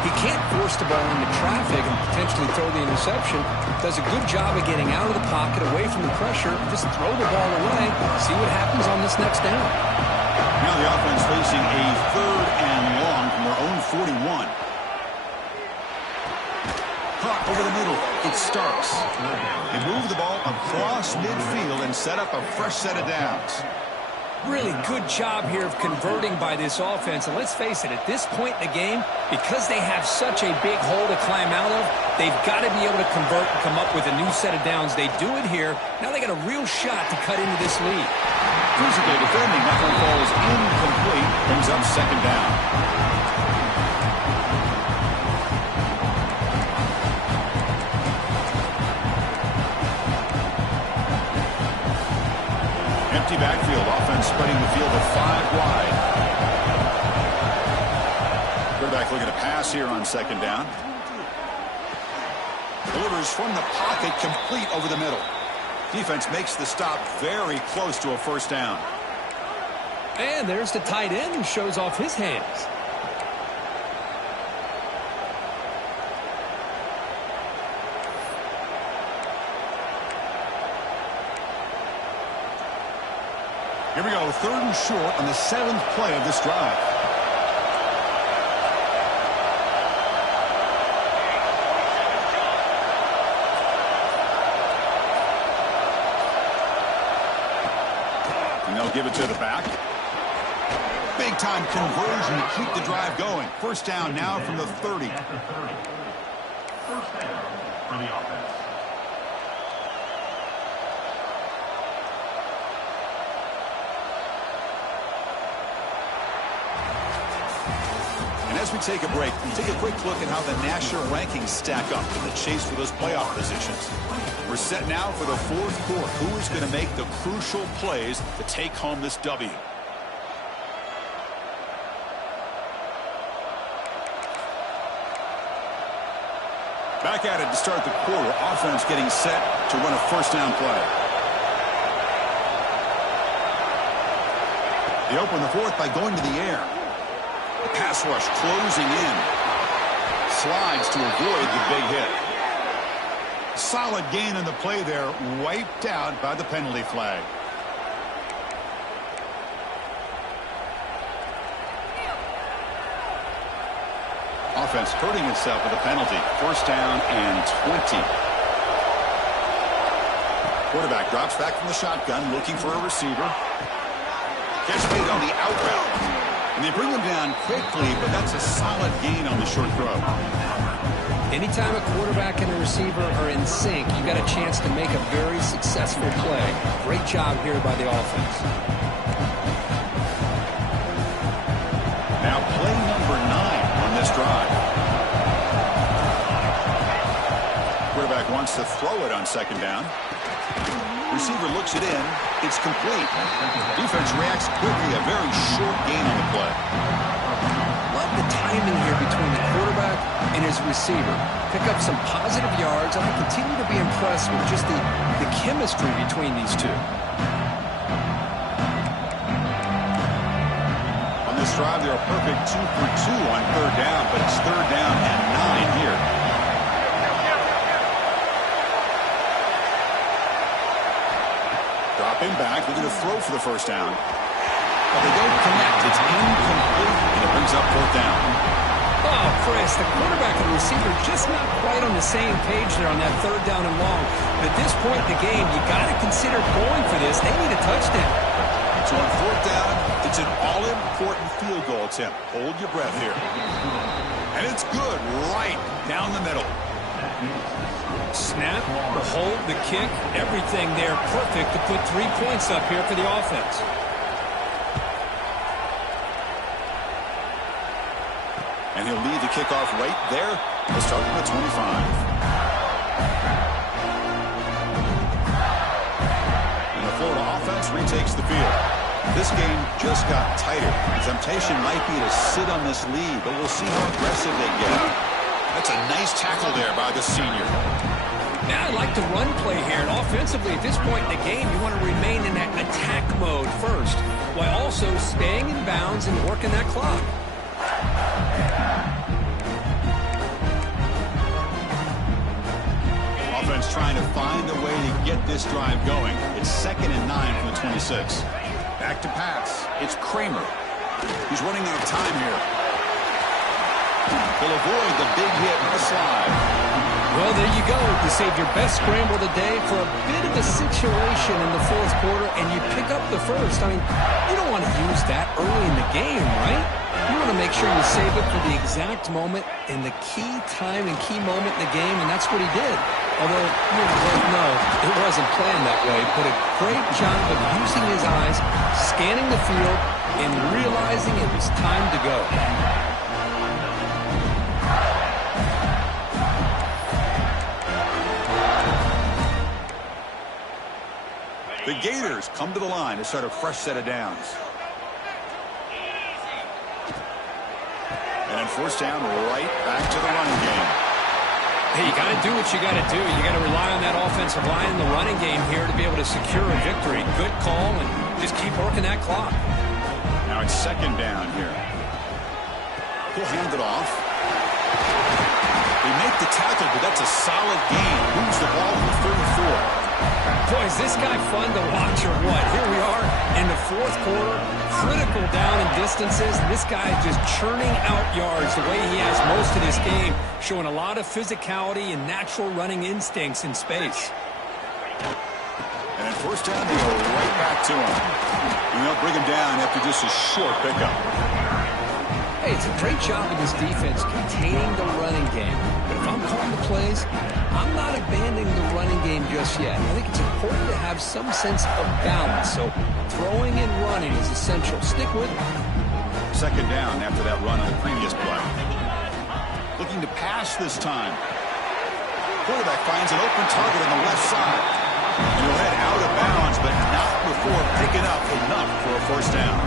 He can't force the ball into traffic and potentially throw the interception. Does a good job of getting out of the pocket, away from the pressure. Just throw the ball away. See what happens on this next down. Now the offense facing a 3rd and long from their own 41. Caught over the middle. It's Starks. They move the ball across midfield and set up a fresh set of downs. Really good job here of converting by this offense. And let's face it, at this point in the game, because they have such a big hole to climb out of, they've got to be able to convert and come up with a new set of downs. They do it here. Now they got a real shot to cut into this lead. Physically defending, that one falls incomplete. Brings up 2nd down. Empty backfield. Offense spreading the field of 5 wide. Quarterback looking to pass here on 2nd down. Delivers from the pocket, complete over the middle. Defense makes the stop very close to a 1st down. And there's the tight end who shows off his hands. Here we go, 3rd and short on the 7th play of this drive. And they'll give it to the back. Big time conversion to keep the drive going. 1st down now from the 30. 1st down for the offense. As we take a break, take a quick look at how the national rankings stack up in the chase for those playoff positions. We're set now for the 4th quarter. Who is going to make the crucial plays to take home this W? Back at it to start the quarter. Offense getting set to run a 1st down play. They open the 4th by going to the air. The pass rush closing in. Slides to avoid the big hit. Solid gain on the play there. Wiped out by the penalty flag. Offense hurting itself with a penalty. 1st down and 20. Quarterback drops back from the shotgun, looking for a receiver. Catch made on the out route. And they bring him down quickly, but that's a solid gain on the short throw. Anytime a quarterback and a receiver are in sync, you got a chance to make a very successful play. Great job here by the offense. Now play number 9 on this drive. Quarterback wants to throw it on second down. Receiver looks it in. It's complete. Defense reacts quickly. A very short gain on the play. Love the timing here between the quarterback and his receiver. Pick up some positive yards, and I continue to be impressed with just the chemistry between these two. On this drive, they're a perfect 2 for 2 on third down, but it's third down and 9 here. Dropping back, looking to throw for the first down. But they don't connect. It's incomplete, and it brings up fourth down. Oh, Chris, the quarterback and the receiver just not quite on the same page there on that third down and long. But at this point in the game, you got to consider going for this. They need a touchdown. So on fourth down, it's an all-important field goal attempt. Hold your breath here. And it's good right down the middle. Snap, the hold, the kick, everything there perfect to put 3 points up here for the offense. And he'll lead the kickoff right there. Let's start from the 25. And the Florida offense retakes the field. This game just got tighter. The temptation might be to sit on this lead, but we'll see how aggressive they get. That's a nice tackle there by the senior. Now I like the run play here. And offensively, at this point in the game, you want to remain in that attack mode first, while also staying in bounds and working that clock. Offense trying to find a way to get this drive going. It's 2nd and 9 from the 26. Back to pass. It's Kramer. He's running out of time here. He'll avoid the big hit on the slide. Well, there you go. You saved your best scramble of the day for a bit of a situation in the fourth quarter, and you pick up the first. I mean, you don't want to use that early in the game, right? You want to make sure you save it for the exact moment and the key time and key moment in the game, and that's what he did. Although, you both know it wasn't planned that way, but a great job of using his eyes, scanning the field, and realizing it was time to go. The Gators come to the line to start a fresh set of downs. And on first down, right back to the running game. Hey, you got to do what you got to do. You got to rely on that offensive line in the running game here to be able to secure a victory. Good call, and just keep working that clock. Now it's second down here. He'll hand it off. They make the tackle, but that's a solid gain. Moves the ball to the 34. Boy, is this guy fun to watch or what? Here we are in the fourth quarter, critical down and distances. This guy just churning out yards the way he has most of this game, showing a lot of physicality and natural running instincts in space. And at first down, they go right back to him. And they'll bring him down after just a short pickup. Hey, it's a great job of this defense containing the running game. But if I'm calling the plays, I'm not abandoning the running game just yet. I think it's important to have some sense of balance. So throwing and running is essential. Stick with it. Second down after that run on the previous play. Looking to pass this time. Quarterback finds an open target on the left side. And he'll head out of bounds, but not before picking up enough for a first down.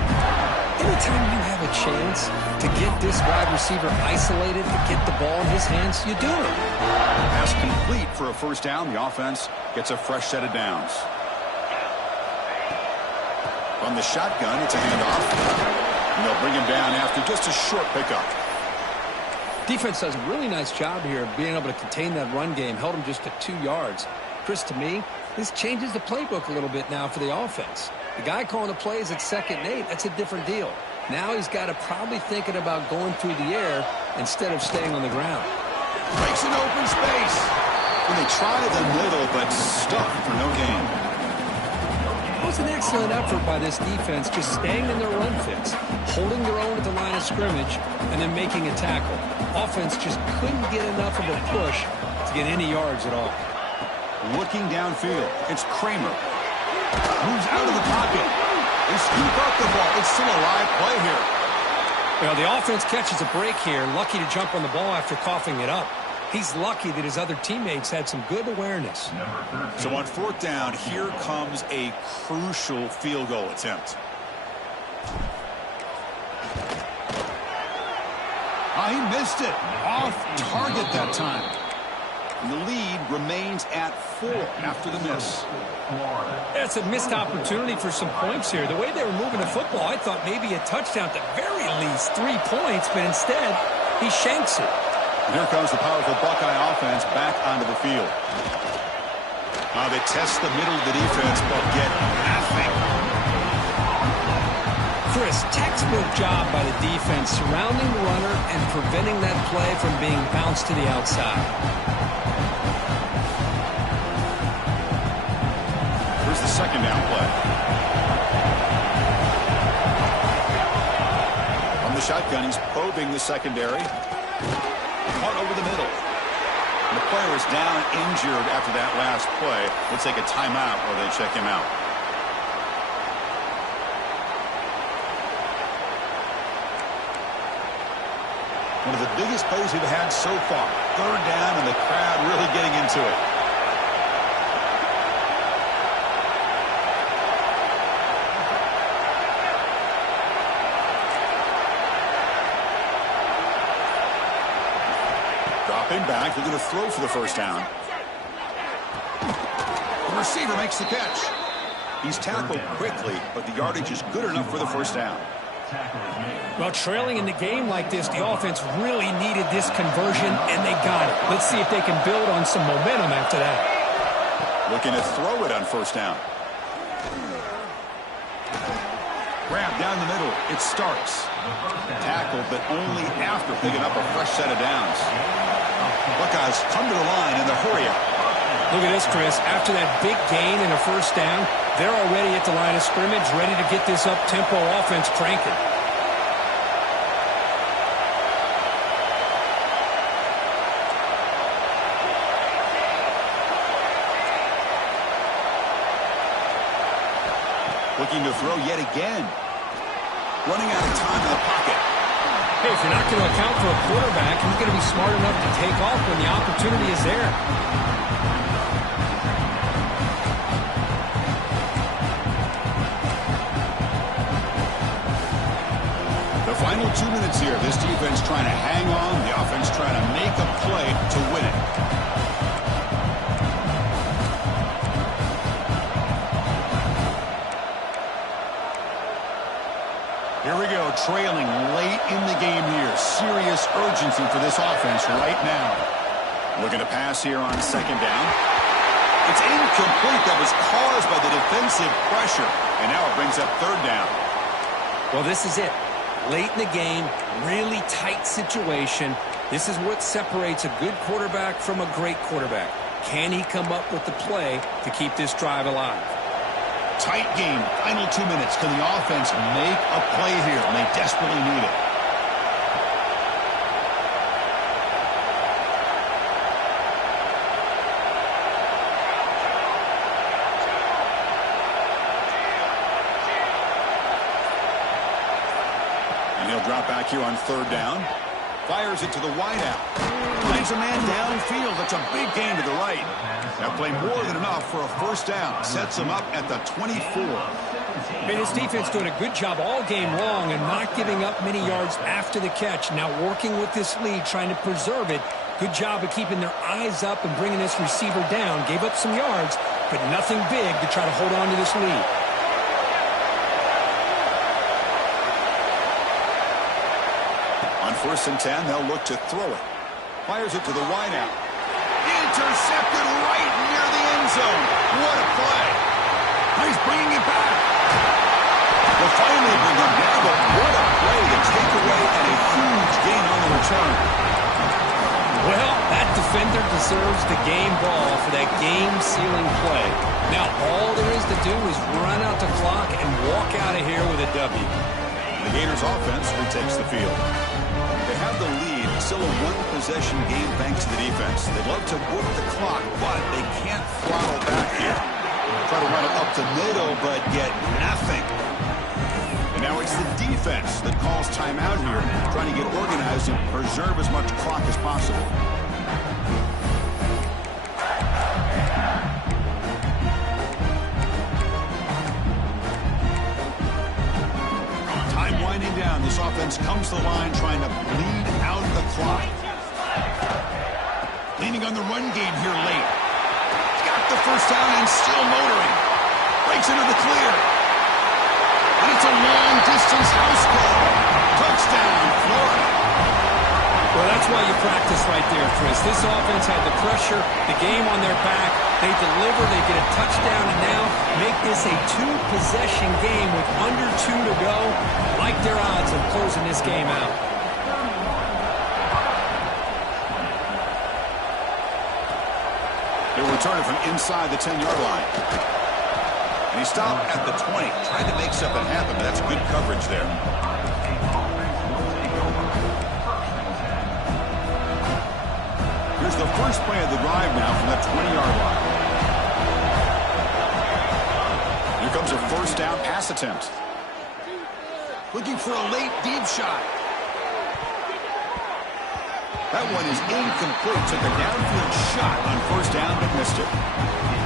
Anytime you have a chance to get this wide receiver isolated, to get the ball in his hands, you do it. Pass complete for a first down. The offense gets a fresh set of downs. From the shotgun, it's a handoff. And they'll bring him down after just a short pickup. Defense does a really nice job here of being able to contain that run game. Held him just to 2 yards. Chris, to me, this changes the playbook a little bit now for the offense. The guy calling the plays at 2nd and 8, that's a different deal. Now he's got to probably thinking about going through the air instead of staying on the ground. Breaks an open space. When they try the middle, but stuck for no gain. It was an excellent effort by this defense, just staying in their run fits, holding their own at the line of scrimmage, and then making a tackle. Offense just couldn't get enough of a push to get any yards at all. Looking downfield, it's Kramer. Moves out of the pocket. They scoop up the ball. It's still a live play here. Well, the offense catches a break here, lucky to jump on the ball after coughing it up. He's lucky that his other teammates had some good awareness. So on fourth down, here comes a crucial field goal attempt. He missed it. Off target that time. And the lead remains at 4 after the miss. It's a missed opportunity for some points here. The way they were moving the football, I thought maybe a touchdown at the very least, 3 points, but instead, he shanks it. And here comes the powerful Buckeye offense back onto the field. They test the middle of the defense, but get nothing. Chris, textbook job by the defense surrounding the runner and preventing that play from being bounced to the outside. Here's the second down play. From the shotgun, he's probing the secondary. Caught over the middle. And the player is down injured after that last play. They'll take a timeout or they check him out. One of the biggest plays we've had so far. Third down and the crowd really getting into it. Dropping back, they're going to throw for the first down. The receiver makes the catch. He's tackled quickly, but the yardage is good enough for the first down. Well, trailing in the game like this, the offense really needed this conversion, and they got it. Let's see if they can build on some momentum after that. Looking to throw it on first down. Grab down the middle. It starts. Tackled, but only after picking up a fresh set of downs. Buckeyes come to the line in the hurry up. Look at this, Chris. After that big gain and a first down, they're already at the line of scrimmage, ready to get this up-tempo offense cranking. Looking to throw yet again. Running out of time in the pocket. Hey, if you're not going to account for a quarterback, he's going to be smart enough to take off when the opportunity is there. The final 2 minutes here. This defense trying to hang on. The offense trying to make a play to win it. Here we go, trailing late in the game here. Serious urgency for this offense right now. Looking to pass here on second down. It's incomplete. That was caused by the defensive pressure. And now it brings up third down. Well, this is it. Late in the game, really tight situation. This is what separates a good quarterback from a great quarterback. Can he come up with the play to keep this drive alive? Tight game, final 2 minutes. Can the offense make a play here? And they desperately need it. And he'll drop back here on third down. Fires it to the wideout. Finds a man downfield. That's a big gain to the right. That play more than enough for a first down. Sets him up at the 24. And his defense doing a good job all game long and not giving up many yards after the catch. Now working with this lead, trying to preserve it. Good job of keeping their eyes up and bringing this receiver down. Gave up some yards, but nothing big to try to hold on to this lead. On 1st and 10, they'll look to throw it. Fires it to the wideout. Intercepted right near the end zone. What a play. He's bringing it back. They'll finally bring him down, but what a play to take away and a huge gain on the return. Well, that defender deserves the game ball for that game-sealing play. Now, all there is to do is run out the clock and walk out of here with a W. The Gators offense retakes the field. They have the lead, still a one-possession game thanks to the defense. They'd love to work the clock, but they can't throttle back here. Try to run it up the middle, but get nothing. And now it's the defense that calls timeout here, trying to get organized and preserve as much clock as possible. Time winding down. This offense comes to the line trying to bleed out the clock. Leaning on the run game here late. Got the first down and still motoring. Breaks into the clear. And it's a long-distance house call. Touchdown, Florida. Well, that's why you practice right there, Chris. This offense had the pressure, the game on their back. They deliver, they get a touchdown, and now make this a two-possession game with under 2 to go. Like their odds of closing this game out. He'll return it from inside the 10-yard line. And he stopped at the 20. Tried to make something happen, but that's good coverage there. Here's the first play of the drive now from that 20-yard line. Here comes a first down pass attempt. Looking for a late deep shot. That one is incomplete. Took a downfield shot on first down, but missed it.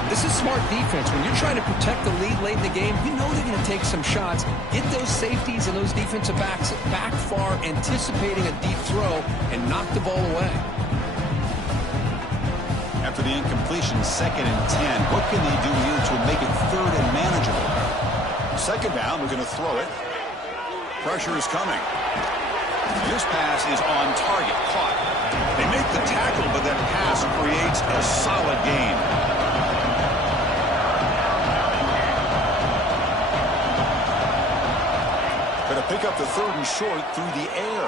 This is smart defense. When you're trying to protect the lead late in the game, you know they're going to take some shots. Get those safeties and those defensive backs back far, anticipating a deep throw, and knock the ball away. After the incompletion, 2nd and 10. What can they do here to make it 3rd and manageable? 2nd down, we're going to throw it. Pressure is coming. This pass is on target, caught. They make the tackle, but that pass creates a solid gain. Going to pick up the 3rd and short through the air.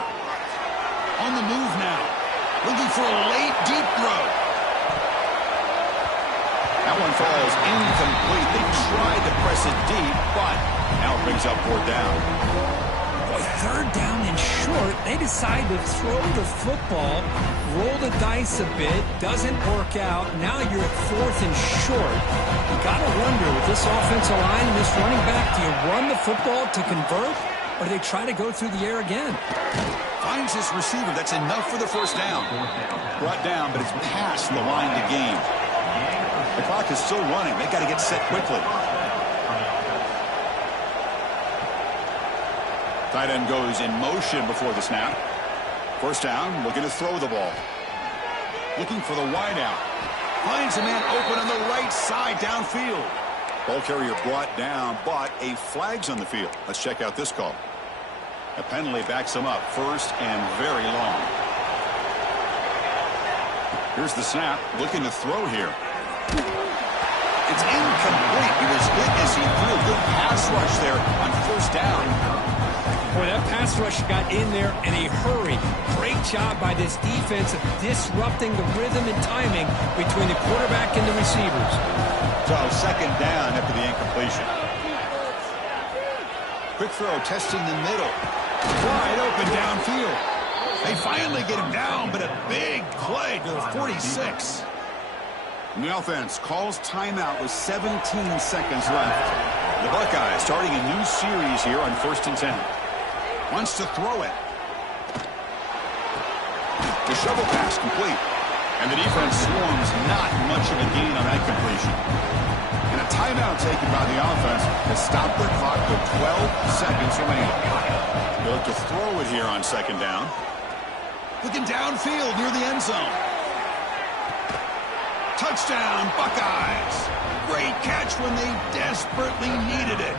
On the move now. Looking for a late deep throw. That one falls incomplete. They tried to press it deep, but now it brings up 4th down. Boy, 3rd down and short. They decide to throw the football, roll the dice a bit, doesn't work out. Now you're at 4th and short. You got to wonder, with this offensive line and this running back, do you run the football to convert, or do they try to go through the air again? Finds this receiver. That's enough for the first down. Brought down, but it's past the line to gain. The clock is still running. They got to get set quickly. Tight end goes in motion before the snap. First down, looking to throw the ball. Looking for the wideout. Finds a man open on the right side downfield. Ball carrier brought down, but a flag's on the field. Let's check out this call. A penalty backs him up, 1st and very long. Here's the snap, looking to throw here. It's incomplete. He was hit as he threw a good pass rush there on 1st down. Boy, that pass rush got in there in a hurry. Great job by this defense of disrupting the rhythm and timing between the quarterback and the receivers. So 2nd down after the incompletion. Quick throw, testing the middle. Wide open downfield. They finally get him down, but a big play to the 46. And the offense calls timeout with 17 seconds left. The Buckeyes starting a new series here on 1st and 10. Wants to throw it. The shovel pass complete. And the defense swarms, not much of a gain on that completion. And a timeout taken by the offense has stopped their clock with 12 seconds remaining. They'll look to throw it here on 2nd down. Looking downfield near the end zone. Touchdown, Buckeyes. Great catch when they desperately needed it.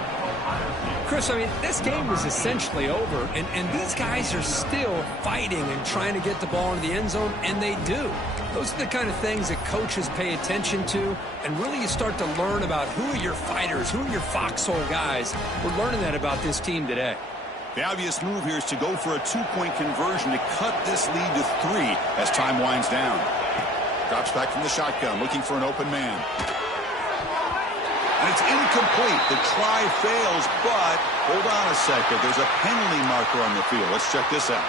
Chris, I mean, this game was essentially over, and these guys are still fighting and trying to get the ball into the end zone, and they do. Those are the kind of things that coaches pay attention to, and really you start to learn about who are your fighters, who are your foxhole guys. We're learning that about this team today. The obvious move here is to go for a 2-point conversion to cut this lead to 3 as time winds down. Drops back from the shotgun, looking for an open man. And it's incomplete. The try fails, but hold on a second. There's a penalty marker on the field. Let's check this out.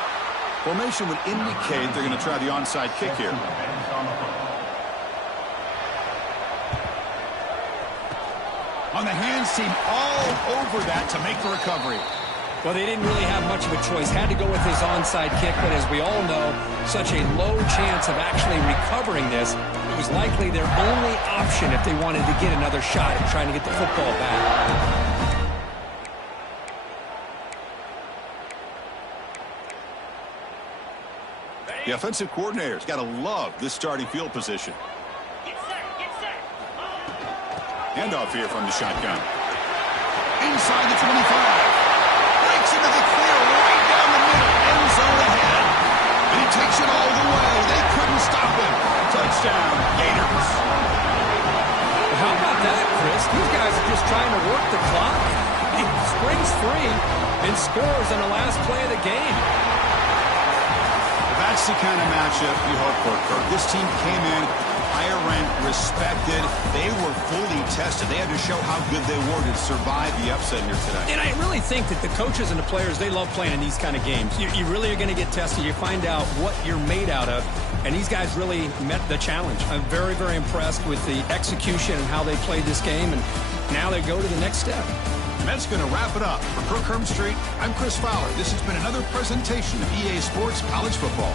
Formation would indicate they're going to try the onside kick here. On the hands team all over that to make the recovery. Well, they didn't really have much of a choice. Had to go with his onside kick, but as we all know, such a low chance of actually recovering this. It was likely their only option if they wanted to get another shot at trying to get the football back. The offensive coordinator's got to love this starting field position. Handoff here from the shotgun. Inside the 25. Breaks into the clear right down the middle. End zone ahead. And he takes it all the way. They couldn't stop him. Touchdown, Gators. Well, how about that, Chris? These guys are just trying to work the clock. He springs free and scores on the last play of the game. That's the kind of matchup you hope for, Kirk. This team came in higher ranked, respected. They were fully tested. They had to show how good they were to survive the upset here today. And I really think that the coaches and the players, they love playing in these kind of games. You really are going to get tested. You find out what you're made out of. And these guys really met the challenge. I'm very, very impressed with the execution and how they played this game. And now they go to the next step. And that's going to wrap it up. For Kirk Herbstreit, I'm Chris Fowler. This has been another presentation of EA Sports College Football.